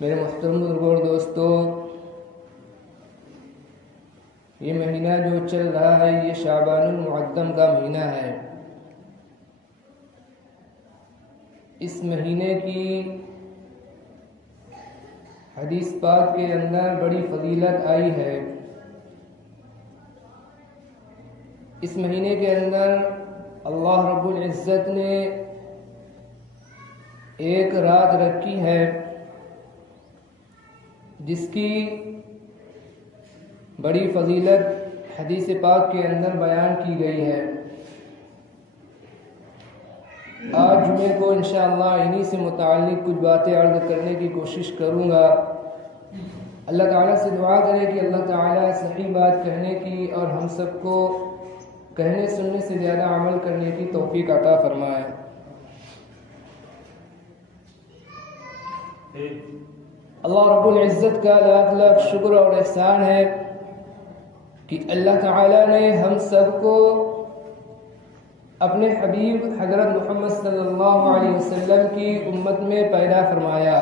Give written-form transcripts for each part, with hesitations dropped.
मेरे मुहतरम बुजुर्गों और दोस्तों, ये महीना जो चल रहा है ये शाबानुल मुअद्दम का महीना है। इस महीने की हदीस पाक के अंदर बड़ी फजीलत आई है। इस महीने के अंदर अल्लाह रब्बुल इज़्ज़त ने एक रात रखी है जिसकी बड़ी फजीलत हदीस पाक के अंदर बयान की गई है। आज जुमे को इंशाअल्लाह इन्हीं से मुताल्लिक़ कुछ बातें अर्ज़ करने की कोशिश करूँगा। अल्लाह ताला से दुआ करें कि अल्लाह ताला सही बात कहने की और हम सबको कहने सुनने से ज़्यादा अमल करने की तौफीक अता फरमाए। अल्लाह रब्बुल इज़्ज़त का लाख लाख शुक्र और एहसान है कि अल्लाह ताला ने हम सबको अपने हबीब हज़रत मोहम्मद सल्लल्लाहु अलैहि वसल्लम की उम्मत में पैदा फरमाया।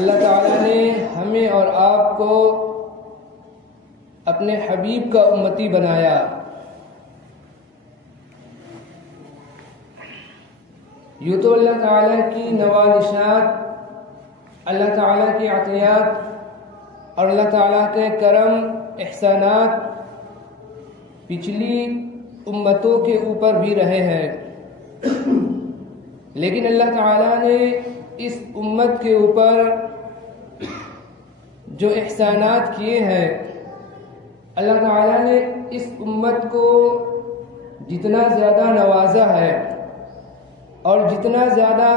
अल्लाह ताला ने हमें और आपको अपने हबीब का उम्मती बनाया। यूँ तो अल्लाह ताला की नवानिशात, अल्लाह ताला की अतियात और अल्लाह ताला के करम एहसानात पिछली उम्मतों के ऊपर भी रहे हैं, लेकिन अल्लाह ताला ने इस उम्मत के ऊपर जो एहसानात किए हैं, अल्लाह ताला ने इस उम्मत को जितना ज़्यादा नवाजा है और जितना ज़्यादा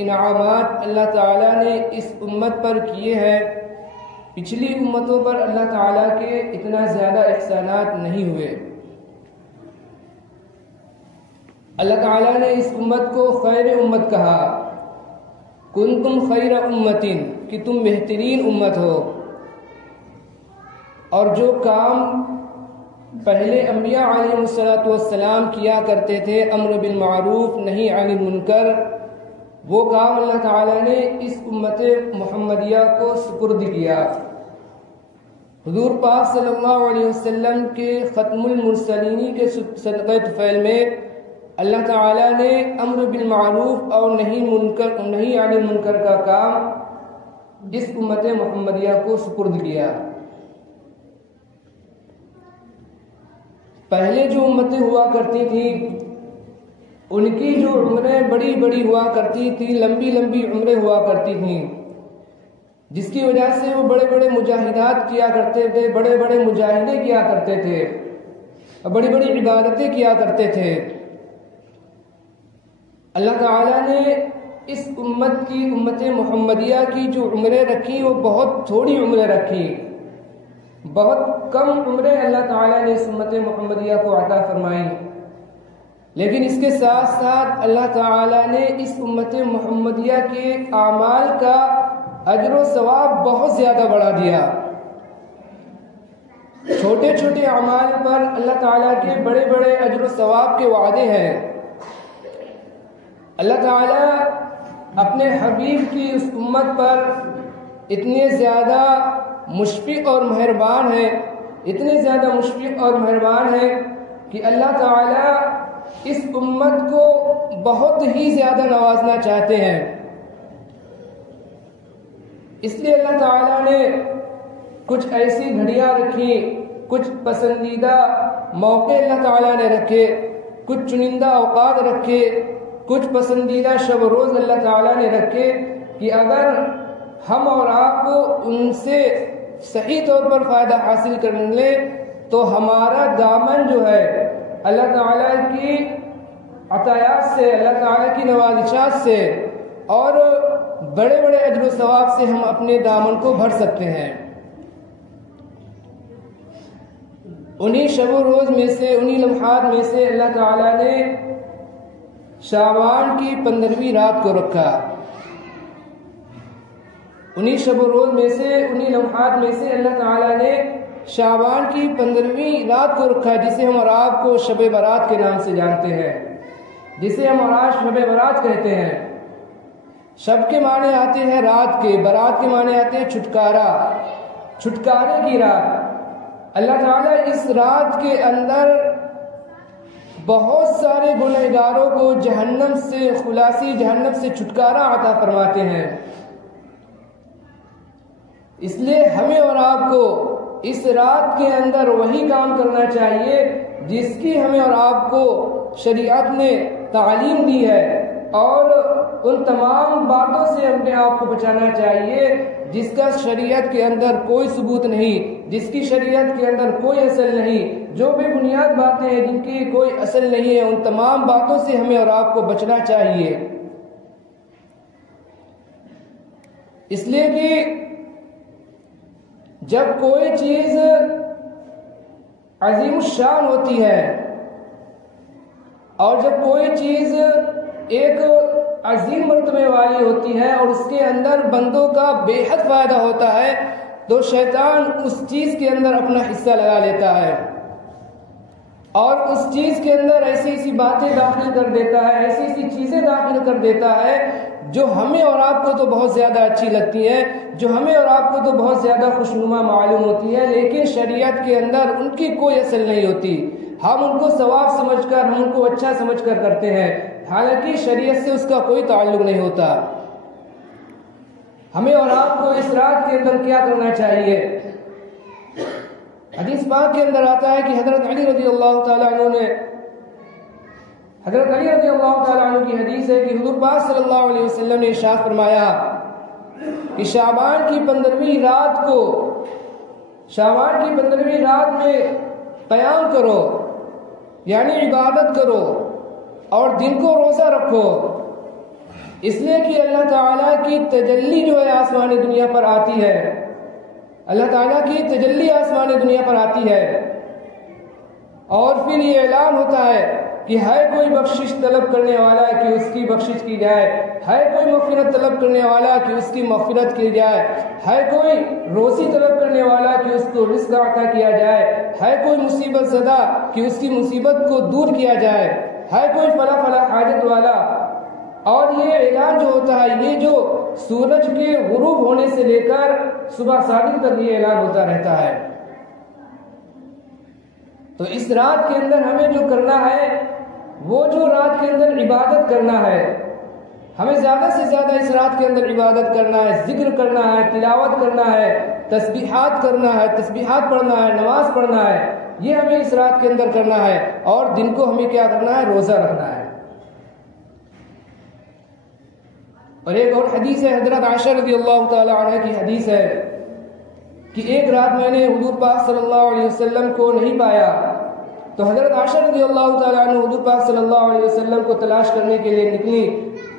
इनामात अल्लाह ताला ने इस उम्मत पर किए हैं, पिछली उम्मतों पर अल्लाह ताला के इतना ज़्यादा एहसानात नहीं हुए। अल्लाह ताला ने इस उम्मत को खैर उम्मत कहा, कुंतुम खैर उम्मतिन, कि तुम बेहतरीन उम्मत हो। और जो काम पहले अंबिया अलैहिस्सलातु वस्सलाम किया करते थे, अम्र बिल मारूफ नही अनिल मुनकर, वो काम अल्लाह ताला ने इस उम्मत मुहम्मदिया को सुपुर्द किया। हुजूर पाक सल्लल्लाहु अलैहि वसल्लम के ख़त्मुल मुरसलीन के सदक़े तुफ़ैल में अल्लाह ताला ने अम्र बिल मारूफ और नही अनिल मुनकर का काम इस उम्मत मुहम्मदिया को सुपुर्द किया। पहले जो उम्मतें हुआ करती थी उनकी जो उम्रें बड़ी बड़ी हुआ करती थी, लंबी लंबी उम्रें हुआ करती थी, जिसकी वजह से वो बड़े बड़े मुजाहिदात किया करते थे, बड़े बड़े मुजाहिदे किया करते थे, बड़ी बड़ी इबादतें किया करते थे। अल्लाह ताला ने इस उम्मत की उम्मत मुहम्मदिया की जो उम्रें रखी वो बहुत थोड़ी उम्रें रखी, बहुत कम उम्रें अल्लाह ताला ने इस उम्मत मुहम्मदिया को अता फरमाई। लेकिन इसके साथ साथ अल्लाह ताला ने इस उम्मत मुहम्मदिया के आमाल का अजर व सवाब बहुत ज़्यादा बढ़ा दिया। छोटे छोटे अमाल पर अल्लाह ताला के बड़े बड़े अजर व सवाब के वादे हैं। अल्लाह ताला अपने हबीब की उस उम्मत पर इतने ज़्यादा मुशफ़िक़ और मेहरबान है, इतने ज़्यादा मुशफ़िक़ और मेहरबान है कि अल्लाह ताला इस उम्मत को बहुत ही ज़्यादा नवाजना चाहते हैं। इसलिए अल्लाह ताला ने कुछ ऐसी घड़ियाँ रखी, कुछ पसंदीदा मौके अल्लाह ताला ने रखे, कुछ चुनिंदा औकात रखे, कुछ पसंदीदा शब रोज़ अल्लाह ताला ने रखे कि अगर हम और आप उनसे सही तौर पर फ़ायदा हासिल कर ले तो हमारा दामन जो है अल्लाह ताला की अतायात से, अल्लाह ताला की नवाज़िशात से और बड़े बड़े अजर व सवाब से हम अपने दामन को भर सकते हैं। उन्हीं शब रोज़ में से, उन्हीं लम्हात में से अल्लाह ताला ने शाबान की 15वीं रात को रखा। उन्हीं शब रोज़ में से, उन्हीं लम्हात में से अल्लाह ताला ने शाबान की 15वीं रात को रखा, जिसे हम और आप को शब बारात के नाम से जानते हैं, जिसे हम और आज शब बारात कहते हैं। शब के माने आते हैं रात के, बारात के माने आते हैं छुटकारा, छुटकारे की रात। अल्लाह ताला इस रात के अंदर बहुत सारे गुनहगारों को जहन्नम से खुलासी, जहन्नम से छुटकारा अता फरमाते हैं। इसलिए हमें और आपको इस रात के अंदर वही काम करना चाहिए जिसकी हमें और आपको शरीयत ने तालीम दी है, और उन तमाम बातों से अपने आप को बचाना चाहिए जिसका शरीयत के अंदर कोई सबूत नहीं, जिसकी शरीयत के अंदर कोई असल नहीं, जो भी बुनियाद बातें हैं जिनकी कोई असल नहीं है, उन तमाम बातों से हमें और आपको बचना चाहिए। इसलिए कि जब कोई चीज अजीमुश्शान होती है और जब कोई चीज एक अजीम मर्तबे वाली होती है और उसके अंदर बंदों का बेहद फायदा होता है, तो शैतान उस चीज के अंदर अपना हिस्सा लगा लेता है और उस चीज के अंदर ऐसी ऐसी बातें दाखिल कर देता है, ऐसी ऐसी चीजें दाखिल कर देता है जो हमें और आपको तो बहुत ज्यादा अच्छी लगती है, जो हमें और आपको तो बहुत ज्यादा खुशनुमा मालूम होती है, लेकिन शरीयत के अंदर उनकी कोई असल नहीं होती। हम उनको सवाब समझकर, हम उनको अच्छा समझकर करते हैं, हालांकि शरीयत से उसका कोई ताल्लुक नहीं होता। हमें और आपको इस रात के अंदर क्या करना चाहिए? हदीस पाक के अंदर आता है कि हजरत अली रज़ी अल्लाह तआला अन्हु ने, हजरत अली रज़ी अल्लाह तआला अन्हु की हदीस है कि हुजूर पाक सल्लल्लाहु अलैहि वसल्लम ने इरशाद फरमाया कि शाबान की 15वीं रात को, शाबान की 15वीं रात में क़याम करो, यानी इबादत करो और दिन को रोज़ा रखो, इसलिए कि अल्लाह ताला की तजल्ली जो है आसमानी दुनिया पर आती है, अल्लाह ताला की तजल्ली आसमानी दुनिया पर आती है और फिर ये ऐलान होता है कि है कोई बख्शिश तलब करने वाला कि उसकी बख्शिश की जाए, है कोई मग़फ़िरत तलब करने वाला कि उसकी मग़फ़िरत की जाए, है कोई रोज़ी तलब करने वाला कि उसको रिज़्क़ अता किया जाए, है कोई मुसीबत ज़दा कि उसकी मुसीबत को दूर किया जाए, है कोई फला फला हाजत वाला। और ये ऐलान जो होता है, ये जो सूरज के गुरूब होने से लेकर सुबह सादिक तक ये ऐलान होता रहता है। तो इस रात के अंदर हमें जो करना है, वो जो रात के अंदर इबादत करना है, हमें ज़्यादा से ज़्यादा इस रात के अंदर इबादत करना है, जिक्र करना है, तिलावत करना है, तस्बीहात करना है, तस्बीहात पढ़ना है, नमाज पढ़ना है, ये हमें इस रात के अंदर करना है। और दिन को हमें क्या करना है? रोज़ा रखना है। और एक और हदीस है, हज़रत आयशा रज़ियल्लाहु ताला अन्हा की हदीस है कि एक रात मैंने हुजूर पाक सल्लल्लाहु अलैहि वसल्लम को नहीं पाया, तो हज़रत आयशा रज़ियल्लाहु ताला अन्हा हुजूर पाक सल्लल्लाहु अलैहि वसल्लम को तलाश करने के लिए निकली,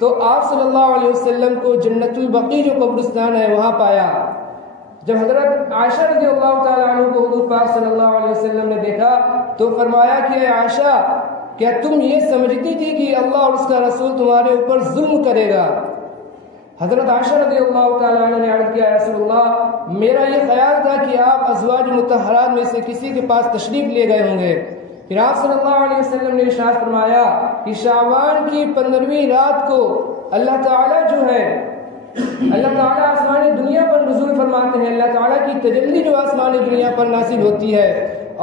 तो आप सल्लल्लाहु अलैहि वसल्लम को जन्नतुल बकी जो कब्रिस्तान है वहाँ पाया। जब हज़रत आयशा रज़ियल्लाहु ताला अन्हा को हुजूर पाक सल्लल्लाहु अलैहि वसल्लम ने देखा तो फरमाया कि आयशा, क्या तुम ये समझती थी कि अल्लाह और उसका रसूल तुम्हारे ऊपर जुल्म करेगा? हज़रत आयशा रज़ियल्लाहु ताला अन्हा ने अर्ज़ किया, रसूलुल्लाह, मेरा ये ख्याल था कि आप अज़वाज मुतहहरात में से किसी के पास तशरीफ़ ले गए होंगे। फिर आप सल्लल्लाहु अलैहि वसल्लम ने इरशाद फरमाया कि शाबान की 15वीं रात को अल्लाह ताला जो है, अल्लाह ताला आसमानी दुनिया पर नुज़ूल फरमाते हैं, अल्लाह ताला की तजल्ली जो आसमानी दुनिया पर नासिल होती है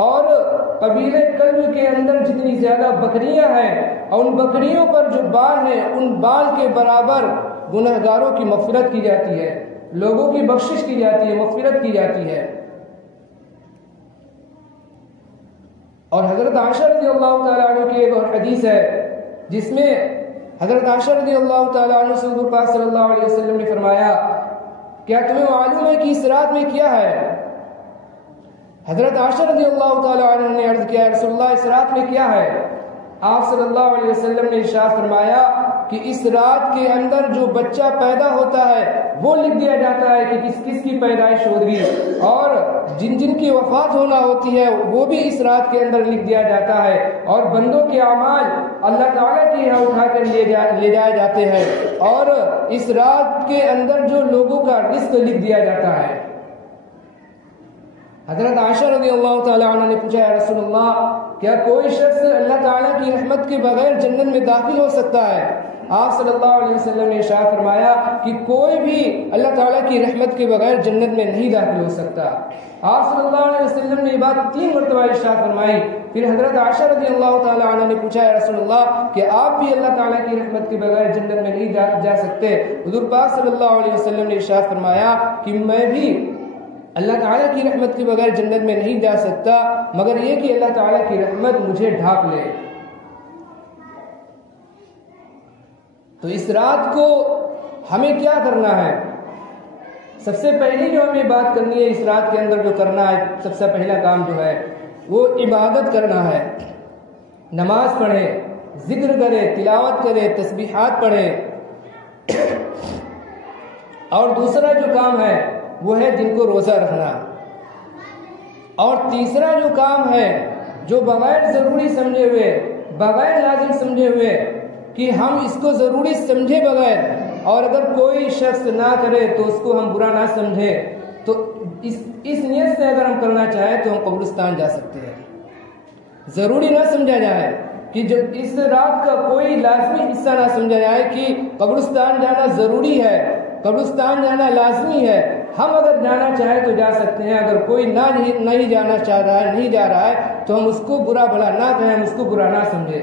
और कबीले कल्ब के अंदर जितनी ज़्यादा बकरियां हैं और उन बकरियों पर जो बाल हैं, उन बाल के बराबर गुनहगारों की मग़फ़िरत की जाती है, लोगों की बख्शिश की जाती है, मग़फ़िरत की जाती है। और हज़रत आयशा रज़ियल्लाहु ताला अन्हा की एक और हदीस है जिसमें हज़रत आयशा रज़ियल्लाहु ताला अन्हा से हुज़ूर पाक सल्लल्लाहु अलैहि वसल्लम ने फरमाया, क्या तुम्हें मालूम है कि इस रात में क्या है? हज़रत आयशा रज़ियल्लाहु ताला अन्हा ने अर्ज़ किया, रसूलुल्लाह इस रात में क्या है? आप सल्लल्लाहु अलैहि वसल्लम ने इरशाद फरमाया कि इस रात के अंदर जो बच्चा पैदा होता है वो लिख दिया जाता है कि किस किस की पैदाइश होगी, और जिन जिन की वफात होना होती है वो भी इस रात के अंदर लिख दिया जाता है, और बंदों के अमाल अल्लाह ताला के यहाँ उठा कर ले जाए जाते हैं, और इस रात के अंदर जो लोगों का रिस्क लिख दिया जाता है। हज़रत आयशा रज़ियल्लाहु ताला अन्हा ने पूछा, या रसूलल्लाह क्या कोई शख्स अल्लाह ताला की रहमत के बगैर जन्नत में दाखिल हो सकता है? आप सल्लल्लाहु अलैहि वसल्लम ने इरशाद फरमाया कि कोई भी अल्लाह ताला की रहमत के बगैर जन्नत में नहीं दाखिल हो सकता। आप सल्लल्लाहु अलैहि वसल्लम ने ये बात 3 मरतबा इरशाद फरमाई। फिर हज़रत आयशा रज़ियल्लाहु ताला अन्हा ने पूछा, या रसूलल्लाह कि आप भी अल्लाह ताला की रहमत के बगैर जन्नत में नहीं जा सकते? हुज़ूर पाक सल्लल्लाहु अलैहि वसल्लम ने इरशाद फरमाया कि मैं भी अल्लाह ताला की रहमत के बगैर जन्नत में नहीं जा सकता, मगर ये कि अल्लाह ताला की रहमत मुझे ढांप ले। तो इस रात को हमें क्या करना है? सबसे पहली जो हमें बात करनी है, इस रात के अंदर जो करना है, सबसे पहला काम जो है वो इबादत करना है। नमाज पढ़े, जिक्र करे, तिलावत करे, तस्बीहात पढ़े। और दूसरा जो काम है वो है जिनको रोज़ा रखना। और तीसरा जो काम है जो बगैर ज़रूरी समझे हुए, बगैर लाजिम समझे हुए कि हम इसको ज़रूरी समझे बगैर, और अगर कोई शख्स ना करे तो उसको हम बुरा ना समझे, तो इस नियत से अगर हम करना चाहें तो हम कब्रिस्तान जा सकते हैं। ज़रूरी ना समझा जाए कि जो इस रात का कोई लाजमी हिस्सा ना समझा जाए कि कब्रिस्तान जाना ज़रूरी है, कब्रिस्तान जाना लाजमी है। हम अगर जाना चाहे तो जा सकते हैं, अगर कोई नहीं जाना चाह रहा है, नहीं जा रहा है, तो हम उसको बुरा भला ना कहें, हम उसको बुरा ना समझे।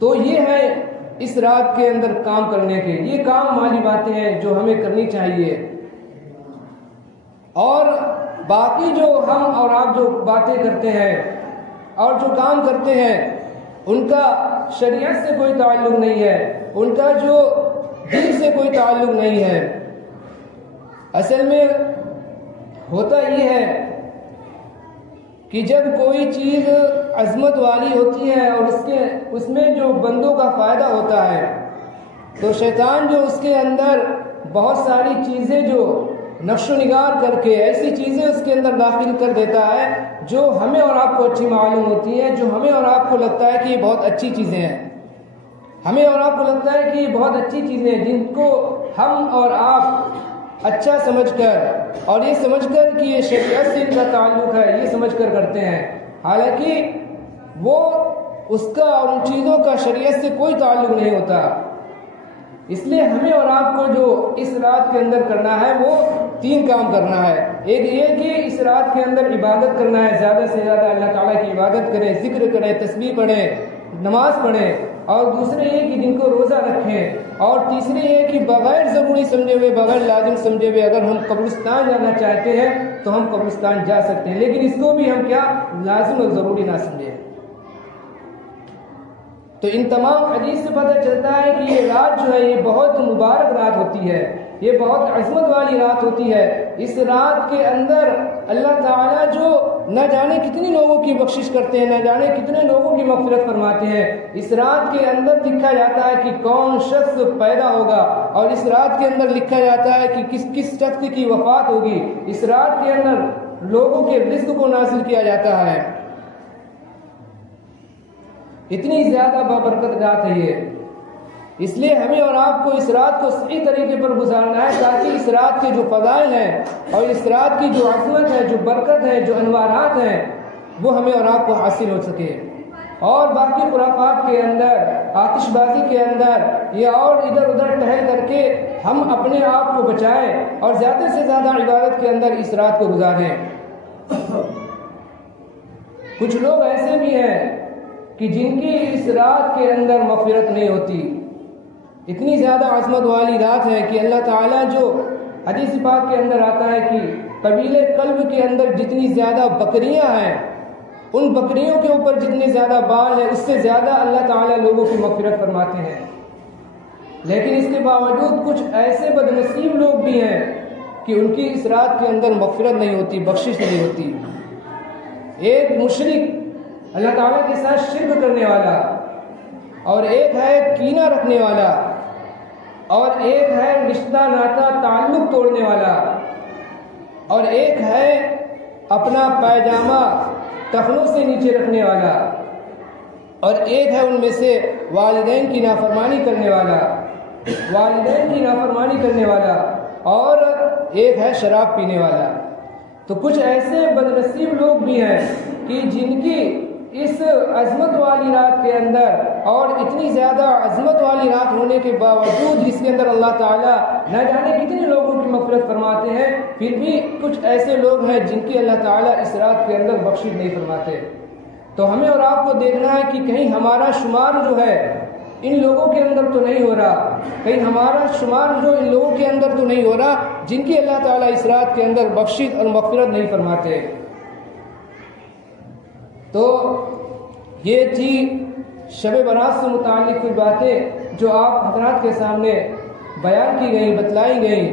तो ये है इस रात के अंदर काम करने के, ये काम वाली बातें हैं जो हमें करनी चाहिए। और बाकी जो हम और आप जो बातें करते हैं और जो काम करते हैं उनका शरीयत से कोई ताल्लुक नहीं है, उनका जो दीन से कोई ताल्लुक नहीं है। असल में होता ये है कि जब कोई चीज़ अज़मत वाली होती है और उसमें जो बंदों का फ़ायदा होता है, तो शैतान जो उसके अंदर बहुत सारी चीज़ें जो नक्शो निगार करके ऐसी चीज़ें उसके अंदर दाखिल कर देता है जो हमें और आपको अच्छी मालूम होती है, जो हमें और आपको लगता है कि ये बहुत अच्छी चीज़ें हैं। हमें और आपको लगता है कि ये बहुत अच्छी चीज़ें हैं जिनको हम और आप अच्छा समझकर और ये समझकर कि ये शरीयत से इनका ताल्लुक है, ये समझकर करते हैं, हालांकि वो उसका और उन चीज़ों का शरीयत से कोई ताल्लुक नहीं होता। इसलिए हमें और आपको जो इस रात के अंदर करना है वो 3 काम करना है। एक ये कि इस रात के अंदर इबादत करना है, ज़्यादा से ज़्यादा अल्लाह ताला की इबादत करें, जिक्र करें, तस्बीह पढ़ें, नमाज पढ़ें। और दूसरे ये कि जिनको रोज़ा रखें। और तीसरे ये कि बगैर ज़रूरी समझे हुए, बगैर लाजिम समझे हुए अगर हम कब्रिस्तान जाना चाहते हैं तो हम कब्रिस्तान जा सकते हैं, लेकिन इसको भी हम क्या लाजिम और ज़रूरी ना समझें। तो इन तमाम हदीस से पता चलता है कि ये रात जो है ये बहुत मुबारक रात होती है, ये बहुत अज़मत वाली रात होती है। इस रात के अंदर अल्लाह ताला जो न जाने कितने लोगों की बख्शिश करते हैं, न जाने कितने लोगों की मग़फ़िरत फरमाते हैं। इस रात के अंदर लिखा जाता है कि कौन शख्स पैदा होगा, और इस रात के अंदर लिखा जाता है कि किस किस शख्स की वफ़ात होगी। इस रात के अंदर लोगों के रिज़्क़ को नाज़िल किया जाता है। इतनी ज़्यादा बाबरकत रात है ये, इसलिए हमें और आपको इस रात को सही तरीके पर गुजारना है ताकि इस रात के जो फ़ज़ाइल हैं और इस रात की जो अज़मत है, जो बरकत है, जो अनवारात हैं, वो हमें और आपको हासिल हो सके। और बाकी खुराफात के अंदर, आतिशबाजी के अंदर या और इधर उधर टहल करके हम अपने आप को बचाएं और ज़्यादा से ज़्यादा इबादत के अंदर इस रात को गुजारें। कुछ लोग ऐसे भी हैं कि जिनकी इस रात के अंदर मग़फ़िरत नहीं होती। इतनी ज़्यादा अज़मत वाली रात है कि अल्लाह ताला जो हदीस पाक के अंदर आता है कि कबीले कल्ब के अंदर जितनी ज़्यादा बकरियां हैं उन बकरियों के ऊपर जितने ज़्यादा बाल है उससे ज़्यादा अल्लाह ताला लोगों की मग़फ़िरत फरमाते हैं। लेकिन इसके बावजूद कुछ ऐसे बदनसीब लोग भी हैं कि उनकी इस रात के अंदर मग़फ़िरत नहीं होती, बख्शिश नहीं होती। एक मुशरिक अल्लाह ताला के साथ शिर्क करने वाला, और एक है कीना रखने वाला, और एक है रिश्ता नाता ताल्लुक़ तोड़ने वाला, और एक है अपना पायजामा टखनों से नीचे रखने वाला, और एक है उनमें से वालिदैन की नाफरमानी करने वाला, और एक है शराब पीने वाला। तो कुछ ऐसे बदनसीब लोग भी हैं कि जिनकी इस अज़मत वाली रात के अंदर, और इतनी ज़्यादा अज़मत वाली रात होने के बावजूद जिसके अंदर अल्लाह ताला न जाने कितने लोगों की मग़फ़िरत फरमाते हैं, फिर भी कुछ ऐसे लोग हैं जिनकी अल्लाह ताला इस रात के अंदर बख्शिश नहीं फरमाते। तो हमें और आपको देखना है कि कहीं हमारा शुमार जो है इन लोगों के अंदर तो नहीं हो रहा, कहीं हमारा शुमार जो इन लोगों के अंदर तो नहीं हो रहा जिनकी अल्लाह ताला इस रात के अंदर बख्शिश और मग़फ़िरत नहीं फरमाते। तो ये थी शब बारात से मुताल्लिक़ कुछ बातें जो आप हज़रात के सामने बयान की गई, बतलाई गई।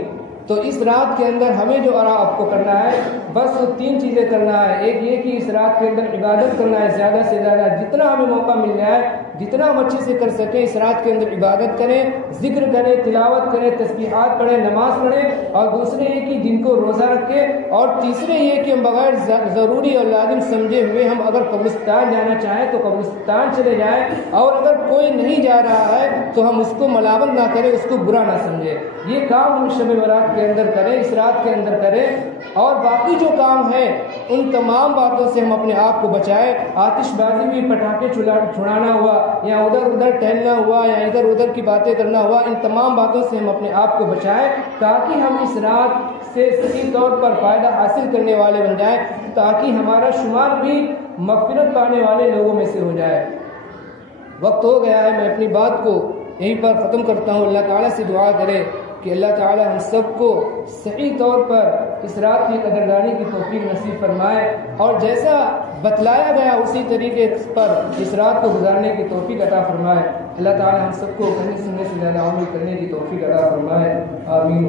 तो इस रात के अंदर हमें जो आपको करना है, बस 3 चीज़ें करना है। एक ये कि इस रात के अंदर इबादत करना है, ज़्यादा से ज़्यादा जितना हमें मौका मिल जाए, जितना हम अच्छे से कर सकें इस रात के अंदर इबादत करें, ज़िक्र करें, तिलावत करें, तस्बीहात पढ़ें, नमाज़ पढ़ें। और दूसरे ये कि दिन को रोज़ा रखें। और तीसरे ये कि हम बग़ैर ज़रूरी और लाजिम समझे हुए हम अगर कब्रिस्तान जाना चाहें तो कब्रिस्तान चले जाएँ, और अगर कोई नहीं जा रहा है तो हम उसको मलावल ना करें, उसको बुरा ना समझें। ये काम हम शब बारात के अंदर करें, इस रात के अंदर करें। और बाकी जो काम है उन तमाम बातों से हम अपने आप को बचाएं। आतिशबाजी भी, पटाखे छुड़ाना हुआ, या उधर उधर टहलना हुआ, या इधर उधर की बातें करना हुआ, इन तमाम बातों से हम अपने आप को बचाएं ताकि हम इस रात से सही तौर पर फ़ायदा हासिल करने वाले बन जाएं, ताकि हमारा शुमार भी मग़फ़िरत पाने वाले लोगों में से हो जाए। वक्त हो गया है, मैं अपनी बात को यहीं पर ख़त्म करता हूँ। अल्लाह ताला से दुआ करें कि अल्लाह ताला हम सबको सही तौर पर इस रात की कदरदानी की तौफीक नसीब फरमाए, और जैसा बतलाया गया उसी तरीके पर इस रात को गुजारने की तौफीक अता फरमाए। अल्लाह ताला हम सबको कहने सुनने से ज़्यादा अमल करने की तौफीक अता फरमाए। आमीन।